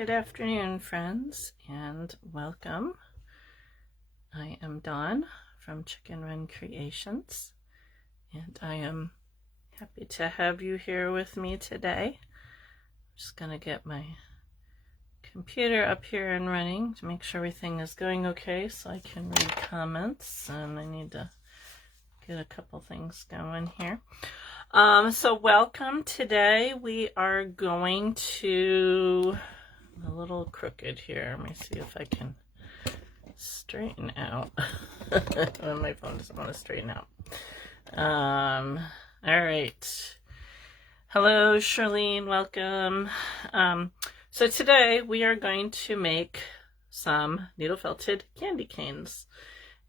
Good afternoon, friends, and welcome. I am Dawn from Chicken Run Creations, and I am happy to have you here with me today. I'm just going to get my computer up here and running to make sure everything is going okay so I can read comments, and I need to get a couple things going here. So welcome. Today we are going to... a little crooked here. Let me see if I can straighten out. My phone doesn't want to straighten out. All right. Hello, Charlene. Welcome. So today we are going to make some needle felted candy canes.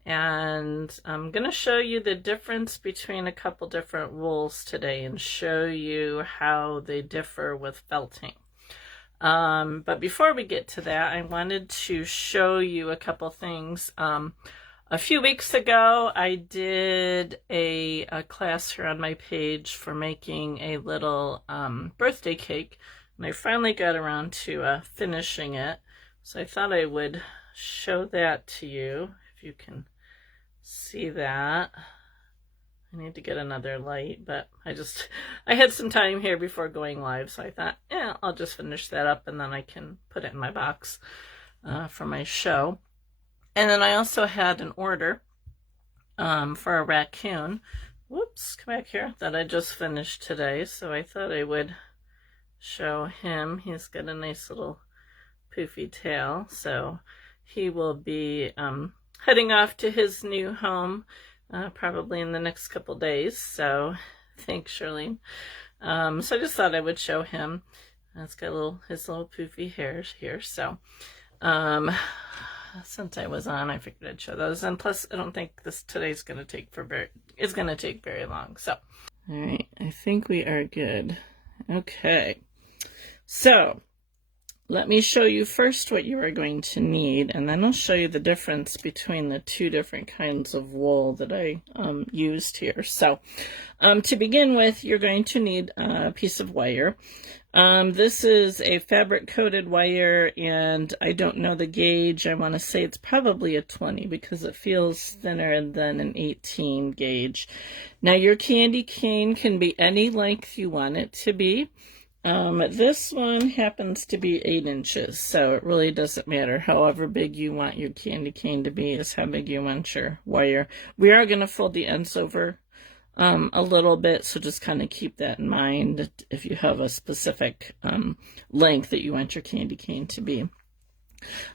And I'm going to show you the difference between a couple different wools today and show you how they differ with felting. But before we get to that, I wanted to show you a couple things. A few weeks ago, I did a class here on my page for making a little birthday cake, and I finally got around to finishing it. So I thought I would show that to you, if you can see that. I need to get another light, but I had some time here before going live, so I thought, yeah, I'll just finish that up and then I can put it in my box for my show. And then I also had an order for a raccoon. Whoops, come back here. That I just finished today, so I thought I would show him. He's got a nice little poofy tail, so he will be heading off to his new home probably in the next couple days. So thanks, Charlene. So I just thought I would show him. It's got his little poofy hairs here. So since I was on, I figured I'd show those. And plus, I don't think today's going to take very long. So, all right, I think we are good. Okay. So let me show you first what you are going to need, and then I'll show you the difference between the two different kinds of wool that I used here. So to begin with, you're going to need a piece of wire. This is a fabric coated wire, and I don't know the gauge. I want to say it's probably a 20 because it feels thinner than an 18 gauge. Now your candy cane can be any length you want it to be. This one happens to be 8 inches, so it really doesn't matter. However big you want your candy cane to be is how big you want your wire. We are going to fold the ends over a little bit, so just kind of keep that in mind if you have a specific length that you want your candy cane to be.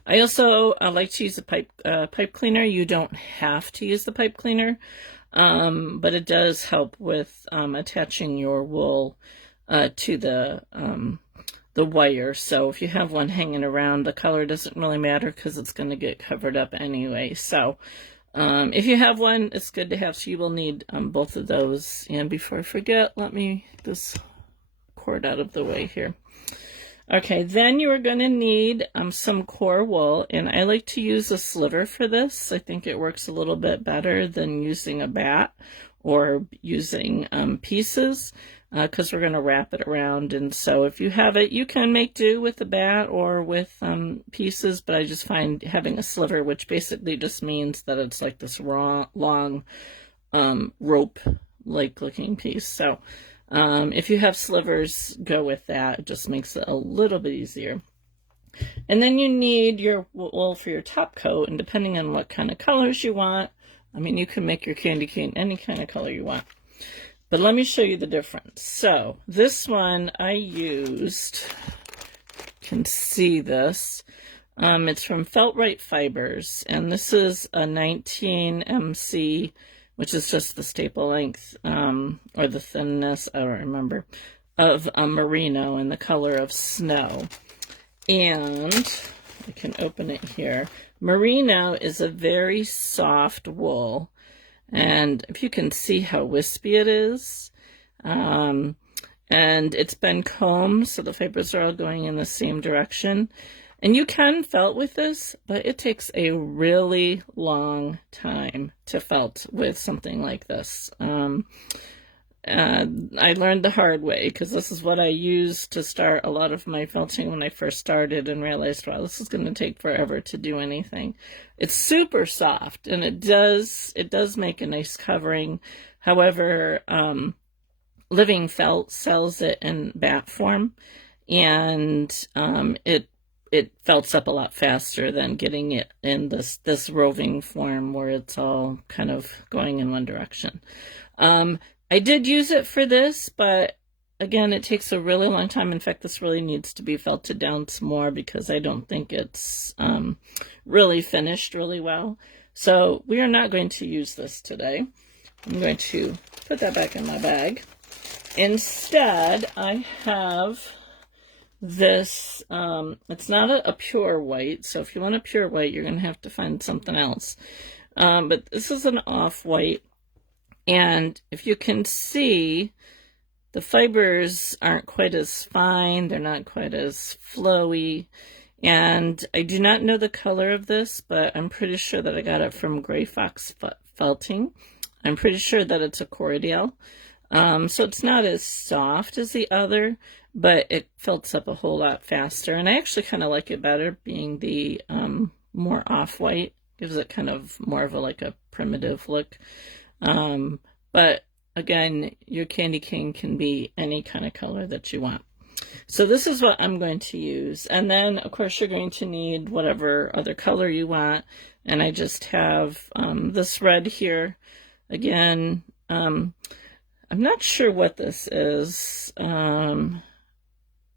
I also like to use a pipe cleaner. You don't have to use the pipe cleaner, but it does help with attaching your wool to the wire. So if you have one hanging around, the color doesn't really matter because it's going to get covered up anyway. So if you have one, it's good to have. So you will need both of those. And before I forget, let me get this cord out of the way here. Okay, then you are going to need some core wool, and I like to use a sliver for this. I think it works a little bit better than using a bat or using pieces, because we're going to wrap it around. And so if you have it, you can make do with a bat or with pieces, but I just find having a sliver, which basically just means that it's like this long rope-like looking piece. So if you have slivers, go with that. It just makes it a little bit easier. And then you need your wool for your top coat, and depending on what kind of colors you want, I mean, you can make your candy cane any kind of color you want. But let me show you the difference. So this one I used, you can see this. It's from Feltrite Fibers, and this is a 19 MC, which is just the staple length, or the thinness, I don't remember, of merino in the color of snow. And I can open it here. Merino is a very soft wool. And if you can see how wispy it is, and it's been combed, so the fibers are all going in the same direction. And you can felt with this, but it takes a really long time to felt with something like this. I learned the hard way, because this is what I used to start a lot of my felting when I first started, and realized, wow, this is going to take forever to do anything. It's super soft, and it does make a nice covering. However, Living Felt sells it in bat form, and it felts up a lot faster than getting it in this roving form where it's all kind of going in one direction. I did use it for this, but again, it takes a really long time. In fact, this really needs to be felted down some more, because I don't think it's really finished really well. So we are not going to use this today. I'm going to put that back in my bag. Instead, I have this, it's not a pure white, so if you want a pure white, you're going to have to find something else. But this is an off-white, and if you can see, the fibers aren't quite as fine, they're not quite as flowy, and I do not know the color of this, but I'm pretty sure that I got it from Gray Fox Felting. I'm pretty sure that it's a Cordial. So it's not as soft as the other, but it felts up a whole lot faster, and I actually kind of like it better, being the more off-white. Gives it kind of more of like a primitive look. But again, your candy cane can be any kind of color that you want. So this is what I'm going to use. And then, of course, you're going to need whatever other color you want. And I just have this red here. Again, I'm not sure what this is.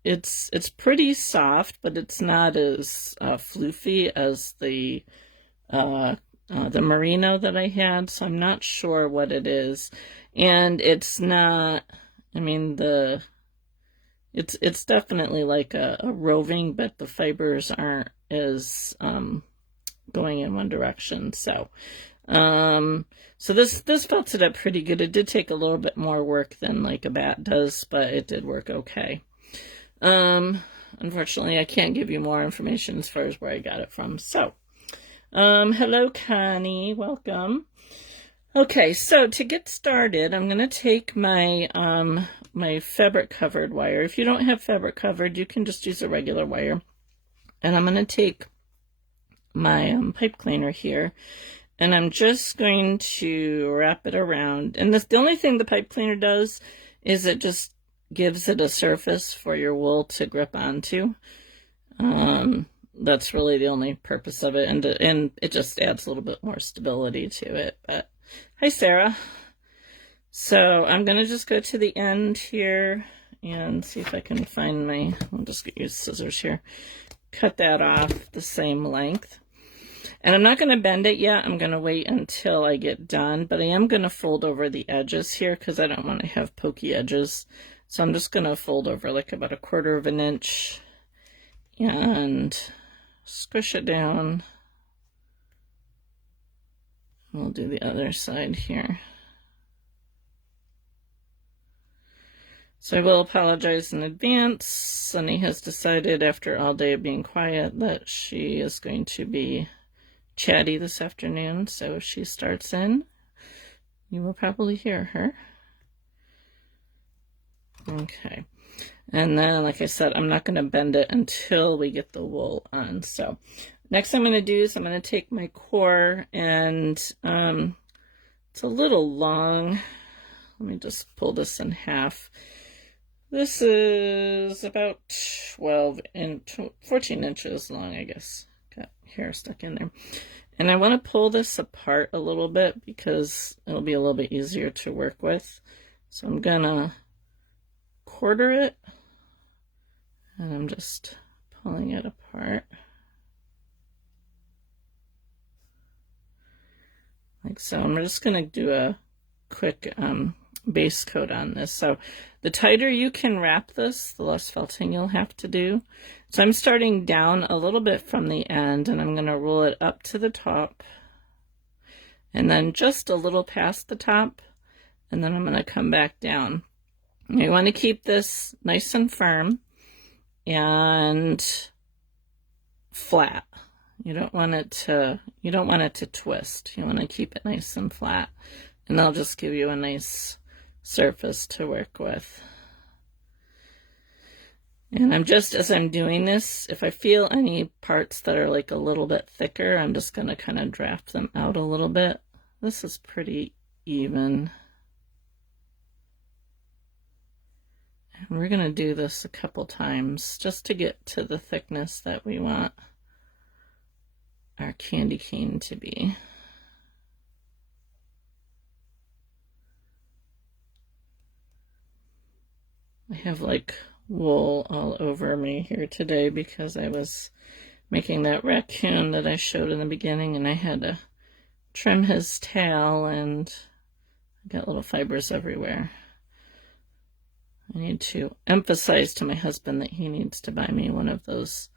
It's pretty soft, but it's not as floofy as the merino that I had, so I'm not sure what it is. And it's not, I mean, it's definitely like a roving, but the fibers aren't as going in one direction. So this felted up pretty good. It did take a little bit more work than like a bat does, but it did work okay. Unfortunately, I can't give you more information as far as where I got it from. So hello, Connie. Welcome. Okay, so to get started, I'm going to take my my fabric covered wire. If you don't have fabric covered, you can just use a regular wire. And I'm going to take my pipe cleaner here, and I'm just going to wrap it around. And the only thing the pipe cleaner does is it just gives it a surface for your wool to grip onto. That's really the only purpose of it, and it just adds a little bit more stability to it. But hi, Sarah. So I'm gonna just go to the end here and see if I can find my, I'll just use scissors here, cut that off the same length. And I'm not going to bend it yet. I'm going to wait until I get done, but I am going to fold over the edges here because I don't want to have pokey edges. So I'm just going to fold over like about 1/4 of an inch and squish it down. We'll do the other side here. So I will apologize in advance. Sunny has decided after all day of being quiet that she is going to be chatty this afternoon. So if she starts in, you will probably hear her. Okay. And then, like I said, I'm not going to bend it until we get the wool on. So next I'm going to do is I'm going to take my core, and it's a little long. Let me just pull this in half. This is about 14 inches long, I guess. Got hair stuck in there. And I want to pull this apart a little bit because it'll be a little bit easier to work with. So I'm gonna 1/4 it, and I'm just pulling it apart. Like so. I'm just gonna do a quick base coat on this. So the tighter you can wrap this, the less felting you'll have to do. So I'm starting down a little bit from the end, and I'm going to roll it up to the top, and then just a little past the top, and then I'm going to come back down. You want to keep this nice and firm and flat. You don't want it to twist. You want to keep it nice and flat, and that'll just give you a nice surface to work with. And as I'm doing this, if I feel any parts that are like a little bit thicker, I'm just going to kind of draft them out a little bit. This is pretty even. And we're going to do this a couple times just to get to the thickness that we want our candy cane to be. I have like wool all over me here today because I was making that raccoon that I showed in the beginning, and I had to trim his tail and I got little fibers everywhere. I need to emphasize to my husband that he needs to buy me one of those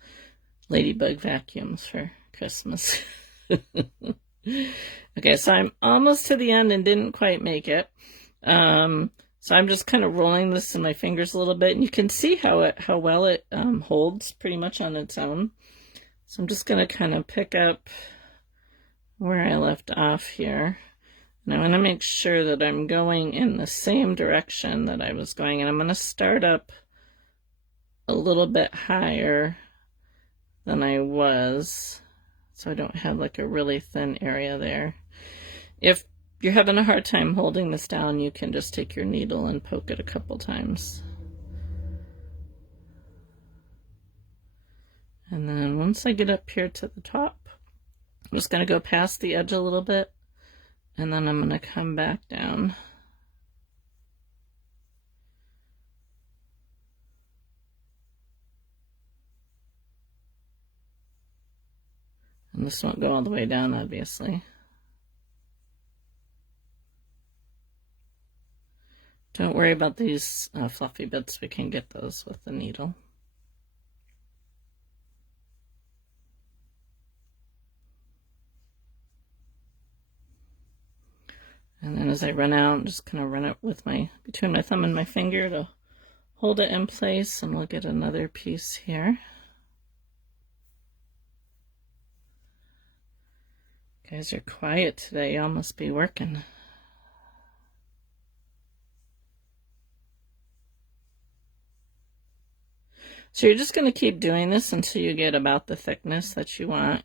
ladybug vacuums for Christmas. Okay, so I'm almost to the end and didn't quite make it. So I'm just kind of rolling this in my fingers a little bit, and you can see how well it holds pretty much on its own. So I'm just going to kind of pick up where I left off here. And I want to make sure that I'm going in the same direction that I was going, and I'm going to start up a little bit higher than I was, so I don't have like a really thin area there. If you're having a hard time holding this down, you can just take your needle and poke it a couple times. And then once I get up here to the top, I'm just going to go past the edge a little bit, and then I'm going to come back down. And this won't go all the way down, obviously. Don't worry about these fluffy bits. We can get those with the needle. And then as I run out, I'm just going to run it with between my thumb and my finger to hold it in place, and we'll get another piece here. You guys are quiet today. Y'all must be working. So you're just going to keep doing this until you get about the thickness that you want.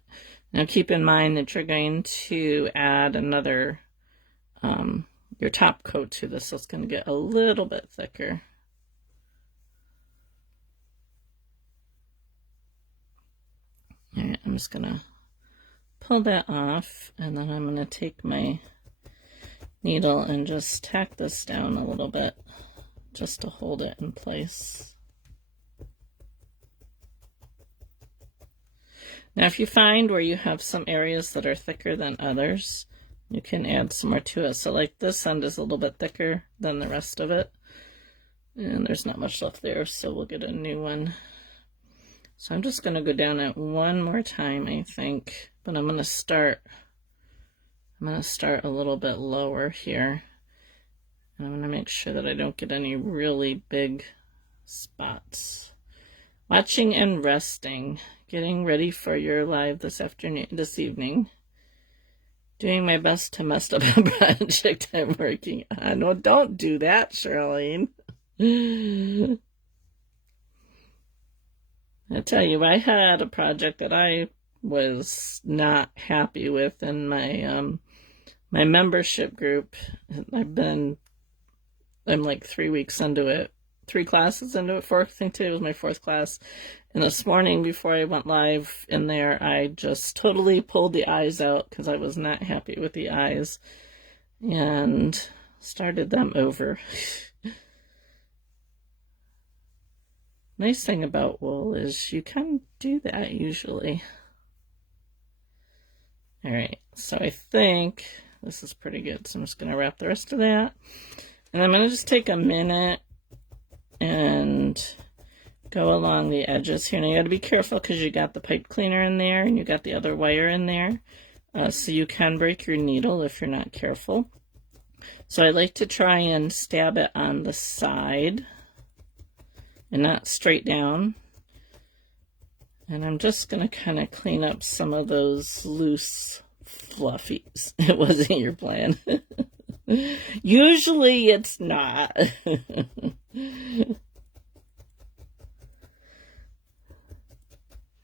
Now keep in mind that you're going to add another, your top coat to this, so it's going to get a little bit thicker. All right, I'm just going to pull that off, and then I'm going to take my needle and just tack this down a little bit just to hold it in place. Now, if you find where you have some areas that are thicker than others, you can add some more to it. So like this end is a little bit thicker than the rest of it, and there's not much left there, so we'll get a new one. So I'm just going to go down it one more time, I think, but I'm going to start a little bit lower here, and I'm going to make sure that I don't get any really big spots. Watching and resting, getting ready for your live this evening. Doing my best to mess up a project I'm working on. No, don't do that, Charlene. I tell you, I had a project that I was not happy with in my my membership group. I'm like 3 weeks into it, 3 classes into it. I think today was my 4th class. And this morning, before I went live in there, I just totally pulled the eyes out because I was not happy with the eyes and started them over. Nice thing about wool is you can do that usually. All right, so I think this is pretty good. So I'm just going to wrap the rest of that. And I'm going to just take a minute and go along the edges here. Now you got to be careful because you got the pipe cleaner in there and you got the other wire in there. So you can break your needle if you're not careful. So I like to try and stab it on the side and not straight down. And I'm just going to kind of clean up some of those loose fluffies. It wasn't your plan. Usually it's not.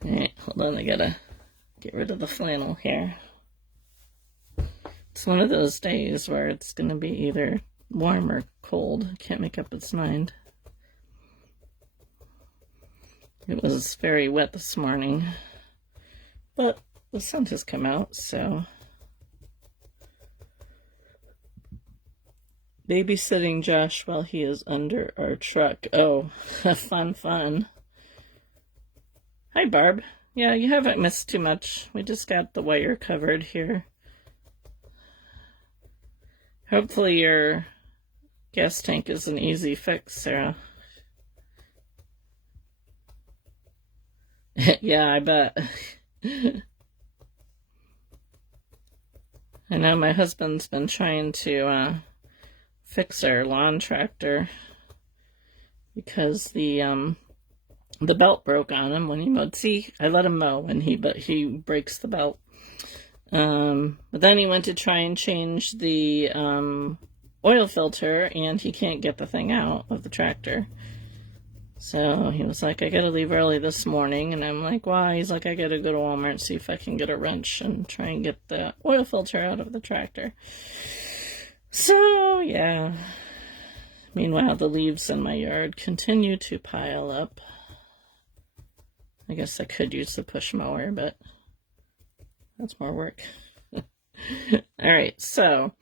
Alright, hold on, I gotta get rid of the flannel here. It's one of those days where it's gonna be either warm or cold. I can't make up its mind. It was very wet this morning, but the sun has come out, so. Babysitting Josh while he is under our truck. Oh, fun. Hi, Barb. Yeah, you haven't missed too much. We just got the wire covered here. Hopefully your gas tank is an easy fix, Sarah. Yeah, I bet. I know my husband's been trying to fix our lawn tractor because the belt broke on him when he mowed. See, I let him mow but he breaks the belt. But then he went to try and change the oil filter, and he can't get the thing out of the tractor. So he was like, I gotta leave early this morning. And I'm like, why? He's like, I gotta go to Walmart and see if I can get a wrench and try and get the oil filter out of the tractor. So, yeah. Meanwhile, the leaves in my yard continue to pile up. I guess I could use the push mower, but that's more work. Alright, so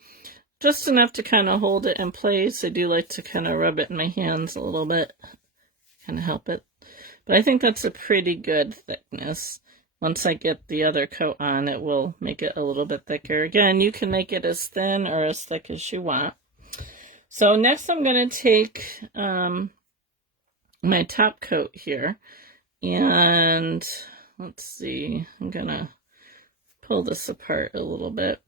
just enough to kind of hold it in place. I do like to kind of rub it in my hands a little bit, kind of help it. But I think that's a pretty good thickness. Once I get the other coat on, it will make it a little bit thicker. Again, you can make it as thin or as thick as you want. So next I'm going to take my top coat here. And let's see, I'm going to pull this apart a little bit.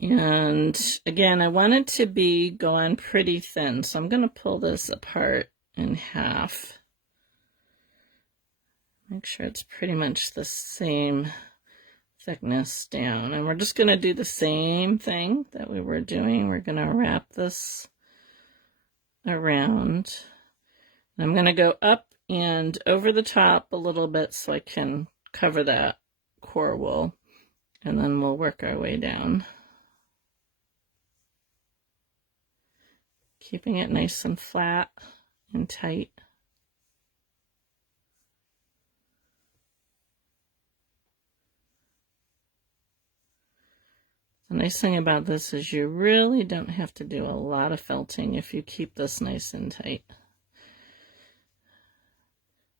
And again, I want it to go on pretty thin. So I'm going to pull this apart in half. Make sure it's pretty much the same thickness down. And we're just going to do the same thing that we were doing. We're going to wrap this around. I'm going to go up and over the top a little bit so I can cover that core wool. And then we'll work our way down. Keeping it nice and flat and tight. The nice thing about this is you really don't have to do a lot of felting if you keep this nice and tight.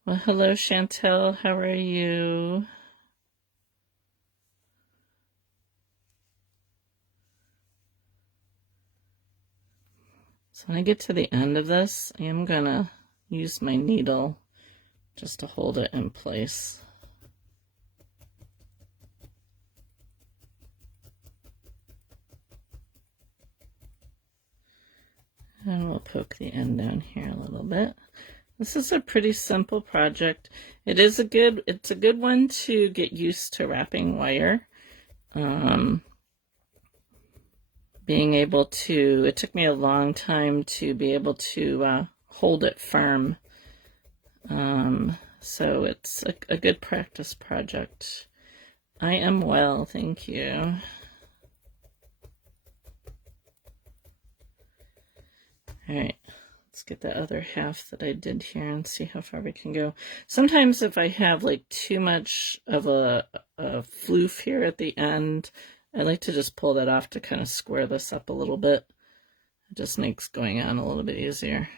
Well, hello, Chantel. How are you? So when I get to the end of this, I am going to use my needle just to hold it in place. And we'll poke the end down here a little bit. This is a pretty simple project. It's a good one to get used to wrapping wire. Being able to, it took me a long time to be able to hold it firm. So it's a good practice project. I am well, thank you. All right, let's get the other half that I did here and see how far we can go. Sometimes if I have like too much of a floof here at the end, I like to just pull that off to kind of square this up a little bit. It just makes going on a little bit easier.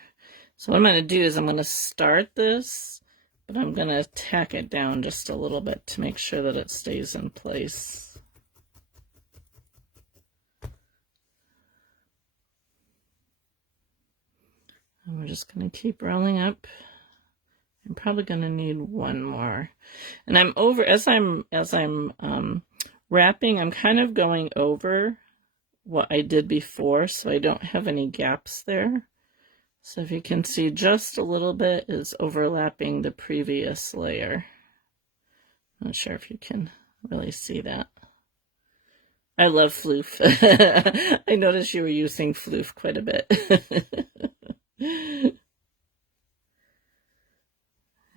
So what I'm going to do is I'm going to start this, but I'm going to tack it down just a little bit to make sure that it stays in place. And we're just going to keep rolling up. I'm probably going to need one more. And I'm over, as I'm wrapping, I'm kind of going over what I did before, so I don't have any gaps there. So if you can see, just a little bit is overlapping the previous layer. Not sure if you can really see that. I love floof. I noticed you were using floof quite a bit.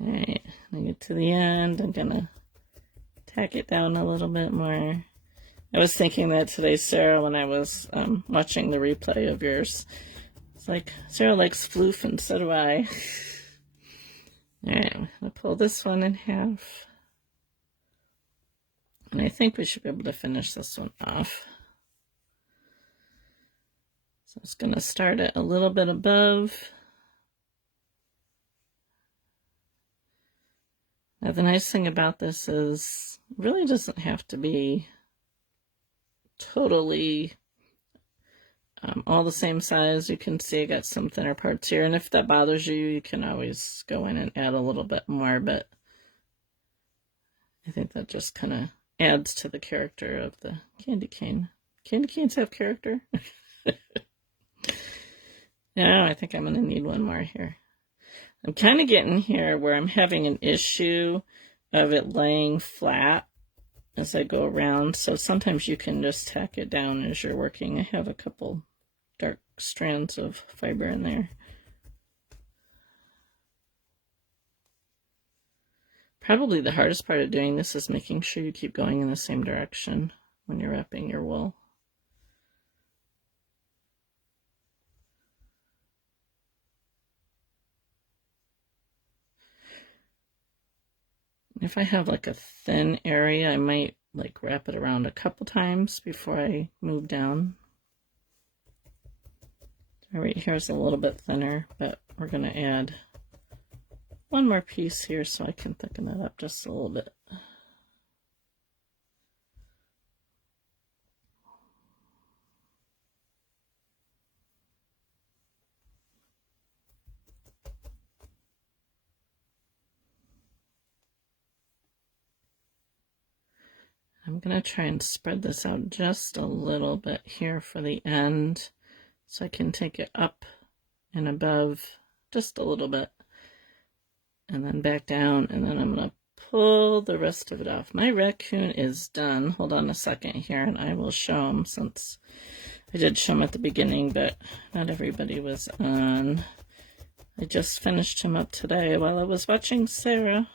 Alright, I get to the end. I'm gonna tack it down a little bit more. I was thinking that today, Sarah, when I was watching the replay of yours. It's like, Sarah likes floof and so do I. Alright, I'm gonna pull this one in half. And I think we should be able to finish this one off. So it's going to start it a little bit above. Now the nice thing about this is it really doesn't have to be totally all the same size. You can see I got some thinner parts here, and if that bothers you, you can always go in and add a little bit more, but I think that just kind of adds to the character of the candy cane. Candy canes have character? No, I think I'm going to need one more here. I'm kind of getting here where I'm having an issue of it laying flat as I go around, so sometimes you can just tack it down as you're working. I have a couple dark strands of fiber in there. Probably the hardest part of doing this is making sure you keep going in the same direction when you're wrapping your wool. If I have like a thin area, I might like wrap it around a couple times before I move down. Right here is a little bit thinner, but we're going to add one more piece here so I can thicken that up just a little bit. I'm going to try and spread this out just a little bit here for the end so I can take it up and above just a little bit and then back down, and then I'm going to pull the rest of it off. My raccoon is done. Hold on a second here and I will show him, since I did show him at the beginning, but not everybody was on. I just finished him up today while I was watching Sarah.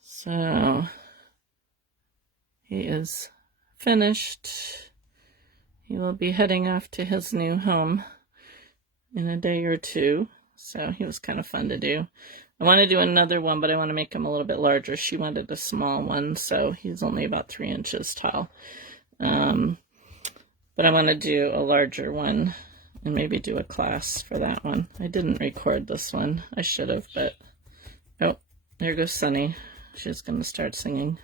So he is finished. He will be heading off to his new home in a day or two. So he was kind of fun to do. I want to do another one, but I want to make him a little bit larger. She wanted a small one, so he's only about 3 inches tall. But I want to do a larger one and maybe do a class for that one. I didn't record this one. I should have, but oh, there goes Sunny. She's going to start singing.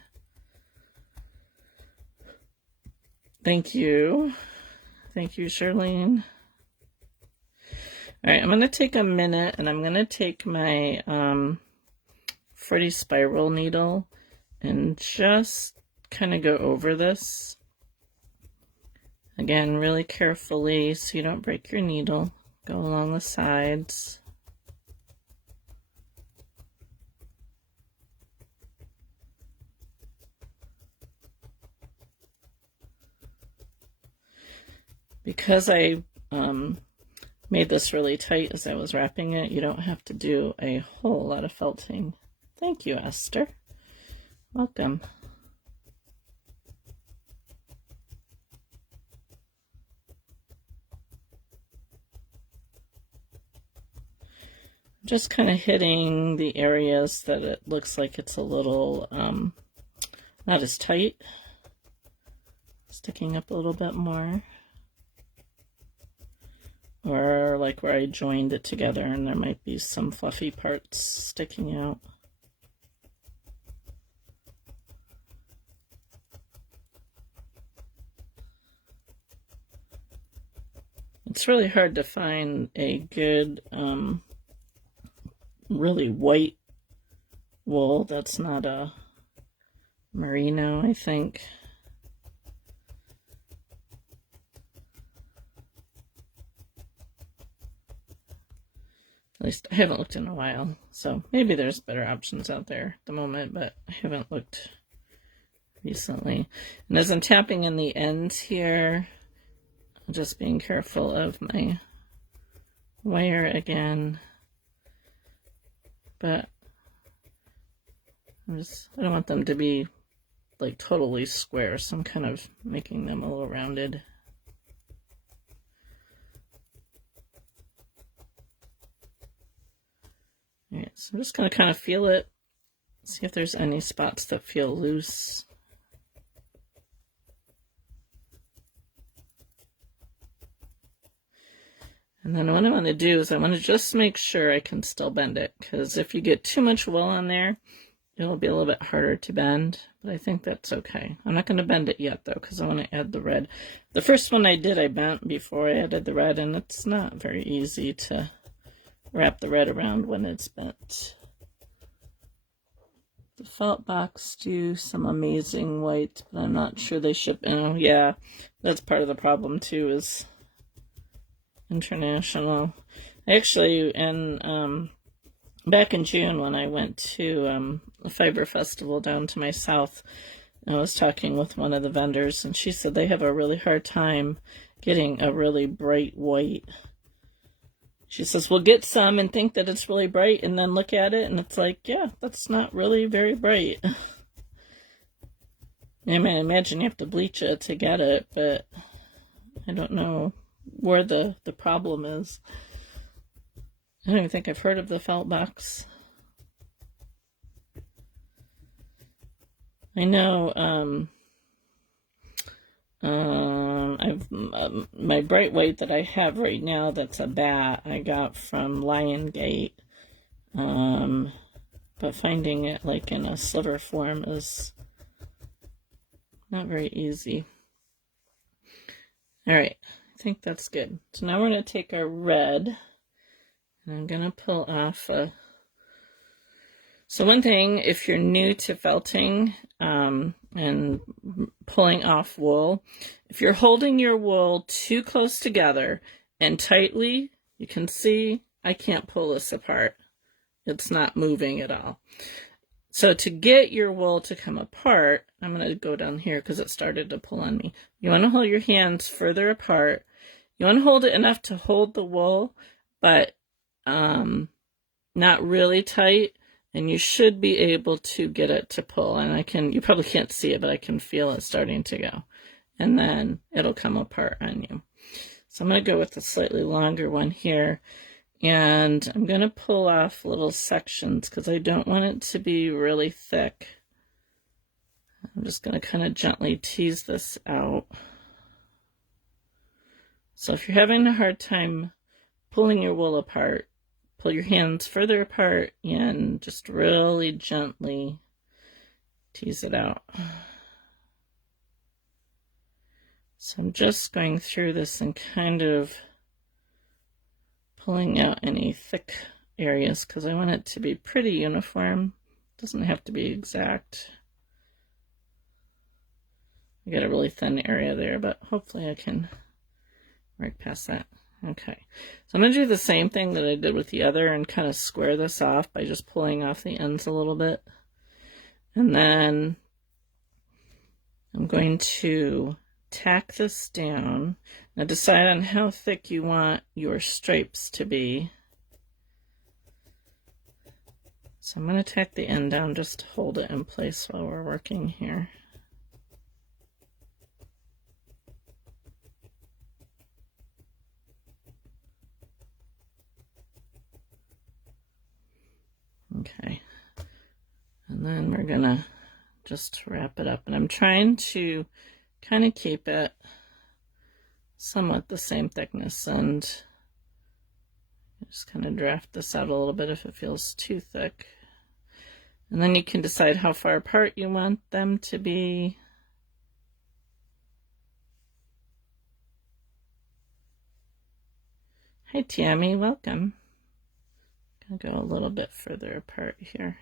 Thank you. Thank you, Charlene. All right, I'm going to take a minute and I'm going to take my 40 spiral needle and just kind of go over this. Again, really carefully so you don't break your needle. Go along the sides. Because I made this really tight as I was wrapping it, you don't have to do a whole lot of felting. Thank you, Esther. Welcome. Just kind of hitting the areas that it looks like it's a little not as tight. Sticking up a little bit more. Or like where I joined it together and there might be some fluffy parts sticking out. It's really hard to find a good, really white wool that's not a merino, I think. At least I haven't looked in a while, So maybe there's better options out there at the moment, but I haven't looked recently. And as I'm tapping in the ends here, I'm just being careful of my wire again. But I don't want them to be like totally square, so I'm kind of making them a little rounded. Alright, so I'm just going to kind of feel it, see if there's any spots that feel loose. And then what I want to do is I want to just make sure I can still bend it, because if you get too much wool on there, it'll be a little bit harder to bend, but I think that's okay. I'm not going to bend it yet, though, because I want to add the red. The first one I did, I bent before I added the red, and it's not very easy to wrap the red around when it's bent. The felt box do some amazing white, but I'm not sure they ship. Oh, yeah, that's part of the problem, too, is international. Actually, back in June when I went to a fiber festival down to my south, I was talking with one of the vendors, and she said they have a really hard time getting a really bright white. She says, we'll get some and think that it's really bright, and then look at it, and it's like, yeah, that's not really very bright. I mean, I imagine you have to bleach it to get it, but I don't know where the problem is. I don't even think I've heard of the felt box. I know my bright white that I have right now, that's a bat, I got from Lion Gate. But finding it like in a sliver form is not very easy. All right, I think that's good. So now we're going to take our red, and I'm going to pull off so one thing, if you're new to felting and pulling off wool, if you're holding your wool too close together and tightly, you can see I can't pull this apart. It's not moving at all. So to get your wool to come apart, I'm going to go down here because it started to pull on me. You want to hold your hands further apart. You want to hold it enough to hold the wool, but not really tight. And you should be able to get it to pull. And you probably can't see it, but I can feel it starting to go. And then it'll come apart on you. So I'm going to go with a slightly longer one here. And I'm going to pull off little sections because I don't want it to be really thick. I'm just going to kind of gently tease this out. So if you're having a hard time pulling your wool apart, pull your hands further apart and just really gently tease it out. So I'm just going through this and kind of pulling out any thick areas because I want it to be pretty uniform. It doesn't have to be exact. I got a really thin area there, but hopefully I can work past that. Okay, so I'm going to do the same thing that I did with the other and kind of square this off by just pulling off the ends a little bit. And then I'm going to tack this down. Now decide on how thick you want your stripes to be. So I'm going to tack the end down just to hold it in place while we're working here. Okay, and then we're gonna just wrap it up, and I'm trying to kind of keep it somewhat the same thickness, and just kind of draft this out a little bit if it feels too thick. And then you can decide how far apart you want them to be. Hi Tammy, welcome. I'll go a little bit further apart here.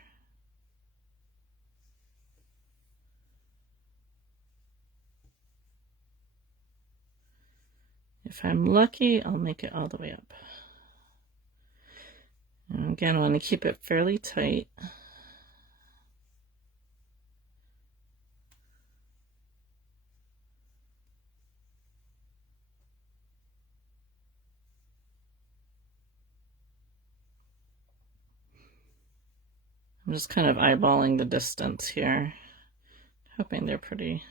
If I'm lucky, I'll make it all the way up. And again, I want to keep it fairly tight. I'm just kind of eyeballing the distance here, hoping they're pretty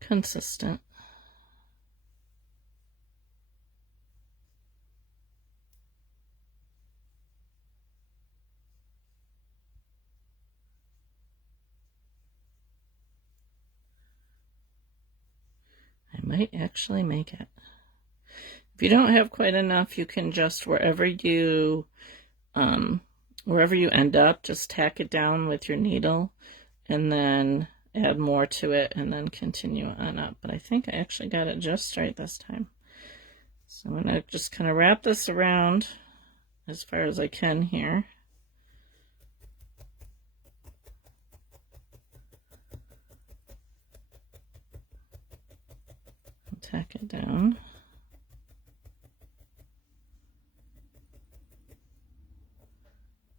consistent. I might actually make it. If you don't have quite enough, you can just, wherever you end up, just tack it down with your needle and then add more to it and then continue on up. But I think I actually got it just right this time. So I'm going to just kind of wrap this around as far as I can here. Tack it down.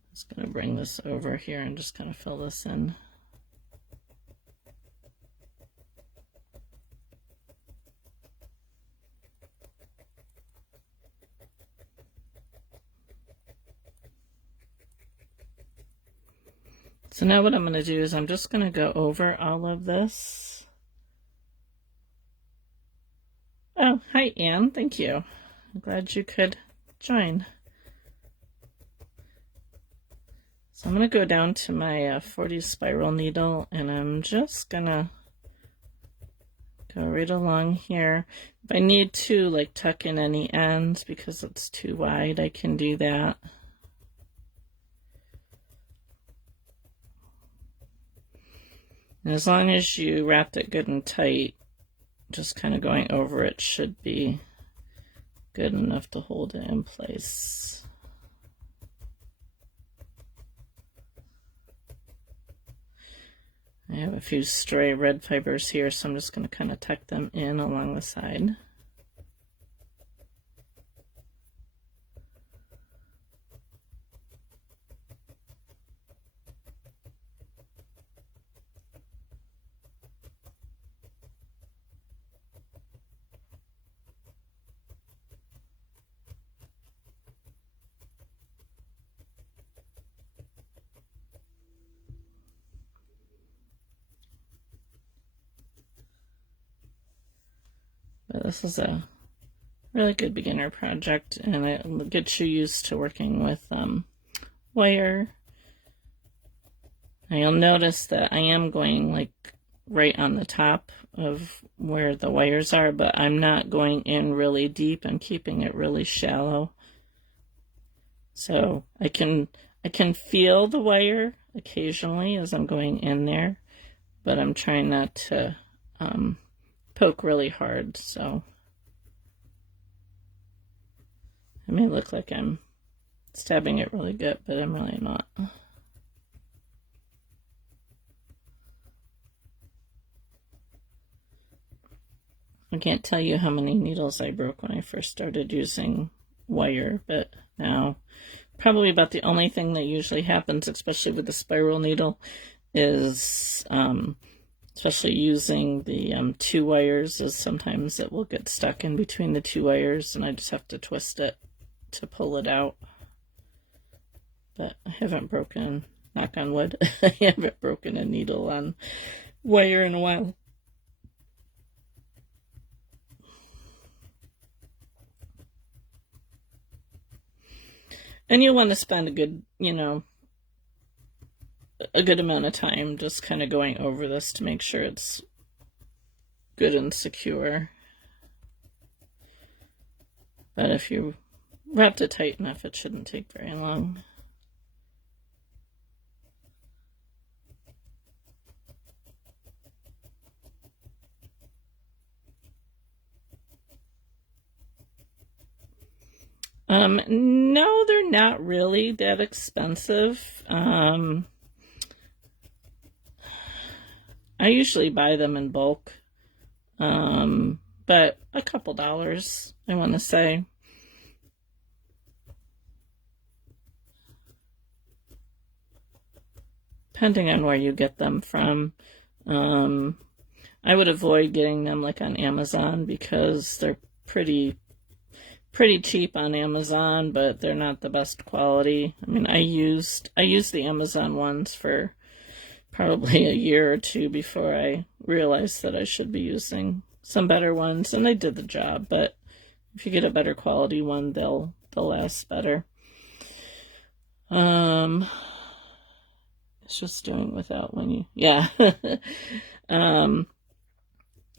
Just going to bring this over here and just kind of fill this in. So now what I'm going to do is I'm just going to go over all of this. Oh, hi Anne, thank you. I'm glad you could join. So I'm going to go down to my 40 spiral needle and I'm just going to go right along here. If I need to like tuck in any ends because it's too wide, I can do that. And as long as you wrapped it good and tight, just kind of going over it should be good enough to hold it in place. I have a few stray red fibers here, so I'm just going to kind of tuck them in along the side. But this is a really good beginner project, and it gets you used to working with wire. Now you'll notice that I am going like right on the top of where the wires are, but I'm not going in really deep. I'm keeping it really shallow. So I can feel the wire occasionally as I'm going in there, but I'm trying not to poke really hard, so it may look like I'm stabbing it really good, but I'm really not. I can't tell you how many needles I broke when I first started using wire, but now probably about the only thing that usually happens, especially with the spiral needle, is especially using the 2 wires, is sometimes it will get stuck in between the 2 wires and I just have to twist it to pull it out. But I haven't broken, knock on wood, I haven't broken a needle on wire in a while. And you'll want to spend a good, a good amount of time just kind of going over this to make sure it's good and secure. But if you wrapped it tight enough, it shouldn't take very long. No, they're not really that expensive. I usually buy them in bulk, but a couple dollars, I want to say. depending on where you get them from. I would avoid getting them like on Amazon because they're pretty cheap on Amazon, but they're not the best quality. I mean, I used the Amazon ones for probably a year or two before I realized that I should be using some better ones, and they did the job. But if you get a better quality one, they'll last better. It's just doing without when you, yeah.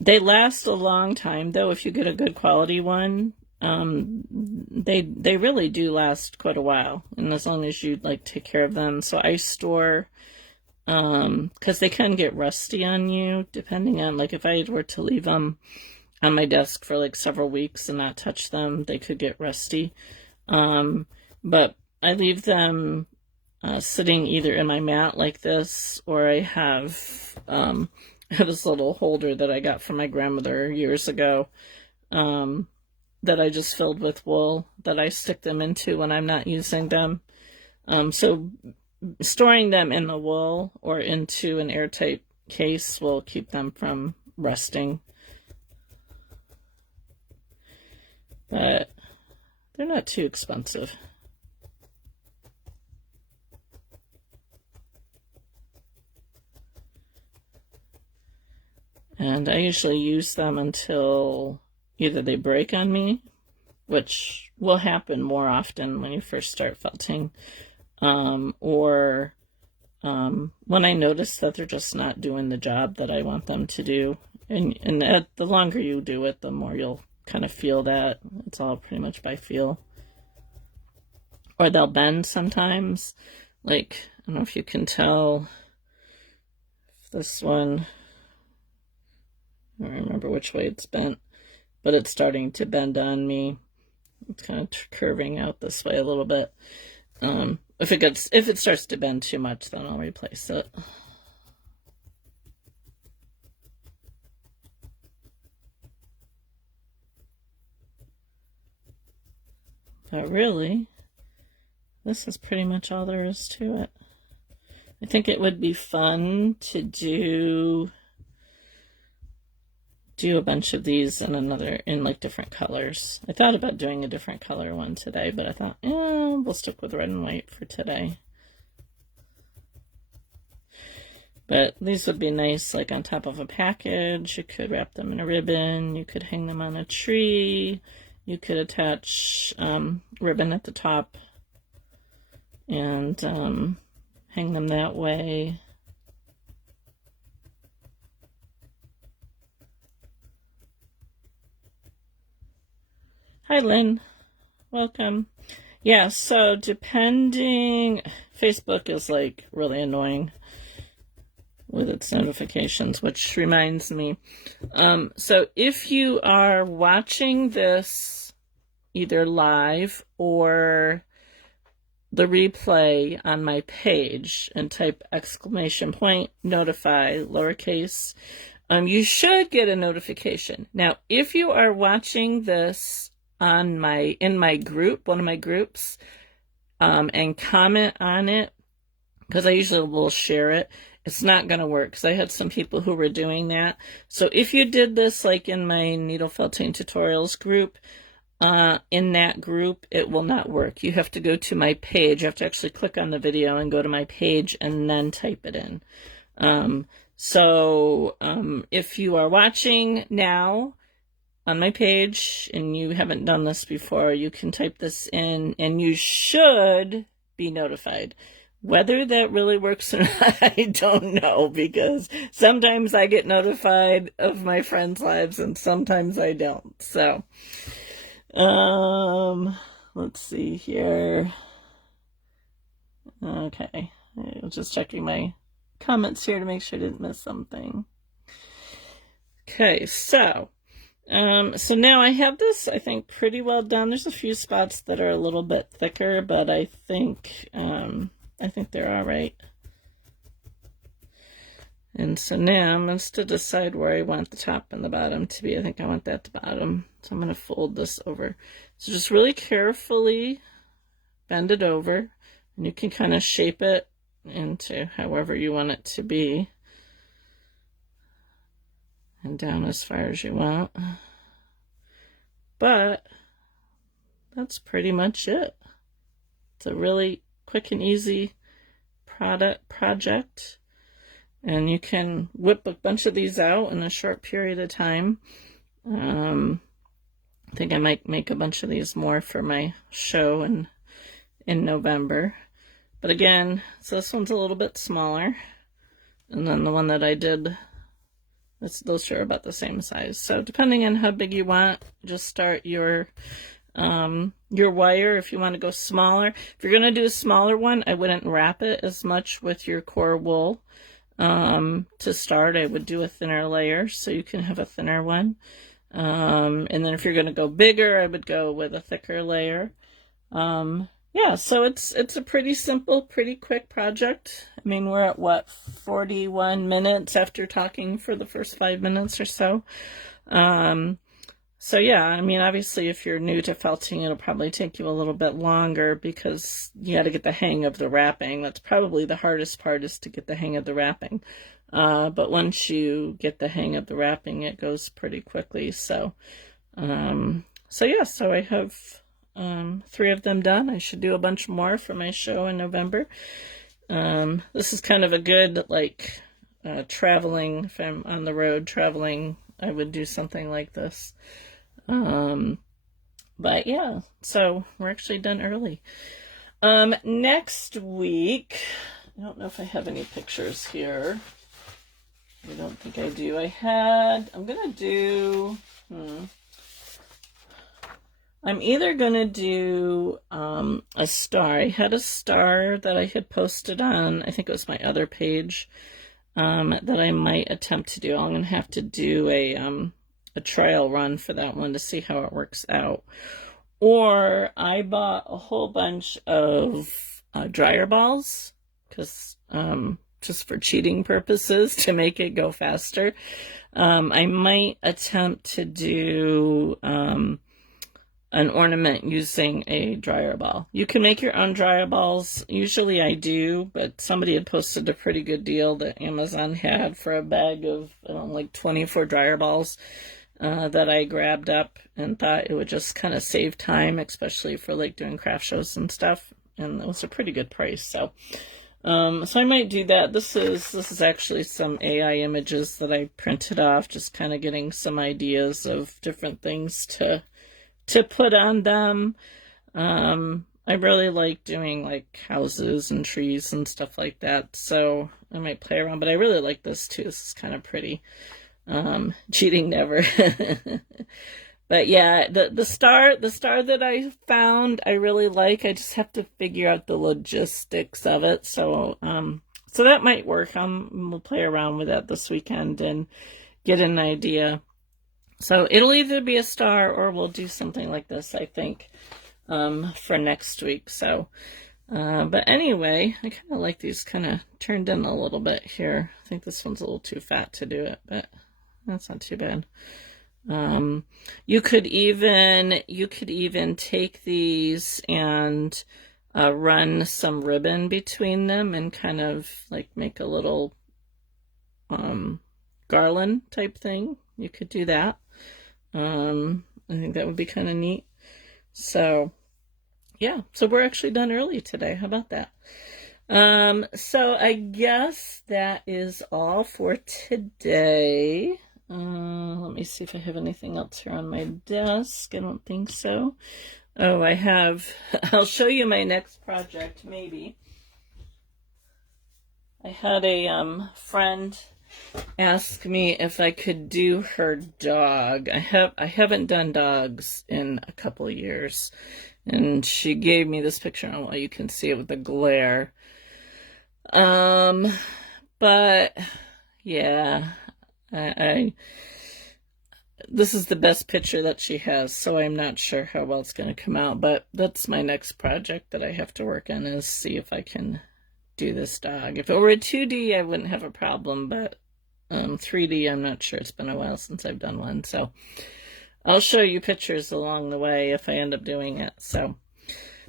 They last a long time though if you get a good quality one. They really do last quite a while, and as long as you like take care of them. So I store, because they can get rusty on you depending on, like, if I were to leave them on my desk for like several weeks and not touch them, they could get rusty. But I leave them sitting either in my mat like this, or I have this little holder that I got from my grandmother years ago, that I just filled with wool that I stick them into when I'm not using them. So storing them in the wool or into an airtight case will keep them from rusting. But they're not too expensive. And I usually use them until either they break on me, which will happen more often when you first start felting, or when I notice that they're just not doing the job that I want them to do. And the longer you do it, the more you'll kind of feel that. It's all pretty much by feel. Or they'll bend sometimes. Like, I don't know if you can tell if this one, I don't remember which way it's bent, but it's starting to bend on me. It's kind of curving out this way a little bit. If it starts to bend too much, then I'll replace it. But really, this is pretty much all there is to it. I think it would be fun to do a bunch of these in like different colors. I thought about doing a different color one today, but I thought, we'll stick with red and white for today. But these would be nice, like on top of a package. You could wrap them in a ribbon. You could hang them on a tree. You could attach ribbon at the top and hang them that way. Hi, Lynn. Welcome. Yeah, so Facebook is like really annoying with its notifications, which reminds me. So if you are watching this either live or the replay on my page and type ! notify lowercase, you should get a notification. Now, if you are watching this in my group, one of my groups, and comment on it, because I usually will share it, it's not going to work, because I had some people who were doing that. So if you did this like in my needle felting tutorials group, in that group, it will not work. You have to go to my page. You have to actually click on the video and go to my page and then type it in. So if you are watching now on my page and you haven't done this before, you can type this in and you should be notified. Whether that really works or not, I don't know, because sometimes I get notified of my friends' lives and sometimes I don't. So, let's see here. Okay, I'm just checking my comments here to make sure I didn't miss something. Okay, so now I have this, I think, pretty well done. There's a few spots that are a little bit thicker, but I think they're all right. And so now I'm going to decide where I want the top and the bottom to be. I think I want that to bottom. So I'm going to fold this over. So just really carefully bend it over, and you can kind of shape it into however you want it to be. And down as far as you want. But that's pretty much it. It's a really quick and easy project. And you can whip a bunch of these out in a short period of time. I think I might make a bunch of these more for my show in November. But again, so this one's a little bit smaller. And then the one that I did, those are about the same size. So depending on how big you want, just start your wire if you want to go smaller. If you're going to do a smaller one, I wouldn't wrap it as much with your core wool. To start, I would do a thinner layer so you can have a thinner one. And then if you're going to go bigger, I would go with a thicker layer. Yeah, so it's a pretty simple, pretty quick project. I mean, we're at what, 41 minutes after talking for the first 5 minutes or so. So yeah, I mean, obviously if you're new to felting, it'll probably take you a little bit longer because you got to get the hang of the wrapping. That's probably the hardest part, is to get the hang of the wrapping. But once you get the hang of the wrapping, it goes pretty quickly. So yeah, so I have 3 of them done. I should do a bunch more for my show in November. This is kind of a good, like, traveling, if I'm on the road traveling, I would do something like this. But yeah, so we're actually done early. Next week, I don't know if I have any pictures here. I don't think I do. I'm gonna do, I'm either gonna do, a star. I had a star that I had posted on, I think it was my other page, that I might attempt to do. I'm gonna have to do a trial run for that one to see how it works out. Or I bought a whole bunch of dryer balls, because just for cheating purposes, to make it go faster. I might attempt to do an ornament using a dryer ball. You can make your own dryer balls. Usually I do, but somebody had posted a pretty good deal that Amazon had for a bag of like 24 dryer balls that I grabbed up and thought it would just kind of save time, especially for like doing craft shows and stuff. And it was a pretty good price. So I might do that. This is actually some AI images that I printed off, just kind of getting some ideas of different things to put on them. I really like doing like houses and trees and stuff like that, so I might play around, but I really like this too. This is kind of pretty. Cheating never. But yeah, the star that I found, I really like. I just have to figure out the logistics of it. So so that might work. We'll play around with that this weekend and get an idea. So it'll either be a star or we'll do something like this, I think, for next week. So, but anyway, I kind of like these kind of turned in a little bit here. I think this one's a little too fat to do it, but that's not too bad. You could even take these and run some ribbon between them and kind of like make a little garland type thing. You could do that. I think that would be kind of neat. So yeah, so we're actually done early today. How about that? So I guess that is all for today. Let me see if I have anything else here on my desk. I don't think so. Oh, I have. I'll show you my next project, maybe. I had a friend ask me if I could do her dog. I haven't done dogs in a couple of years, and she gave me this picture. I don't know why you can see it with the glare. But yeah, this is the best picture that she has, so I'm not sure how well it's going to come out, but that's my next project that I have to work on, is see if I can do this dog. If it were a 2D, I wouldn't have a problem, but 3D, I'm not sure. It's been a while since I've done one, so I'll show you pictures along the way if I end up doing it. So,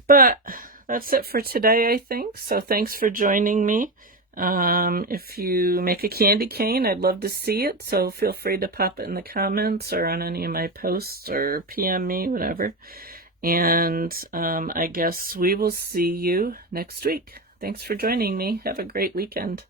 but that's it for today, I think. So thanks for joining me. If you make a candy cane, I'd love to see it. So feel free to pop it in the comments or on any of my posts or PM me, whatever. And I guess we will see you next week. Thanks for joining me. Have a great weekend.